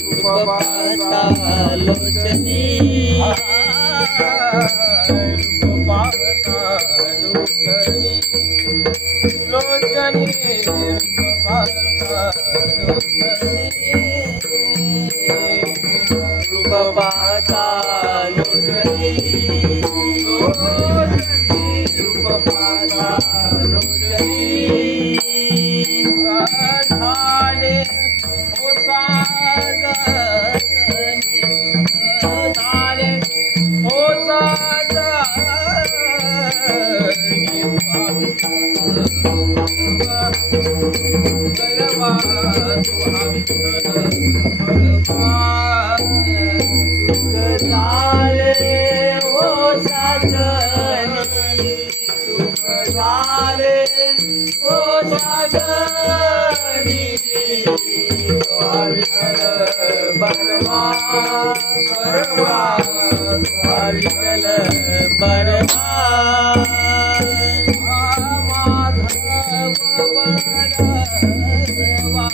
रूप पाहता लोचनी रूप पाहता लोचनी लोचनी रूप पाहता लोचनी रूप पाहता लोचनी लोचनी रूप पाहता लोचनी झाले ओ साजनी झाले ओ साजनी गलवा तुहा झाले ओ साजनी सुख झाले ओ साजनी विठ्ठल बरवा बरवा विठ्ठल बरवा माधव बरवा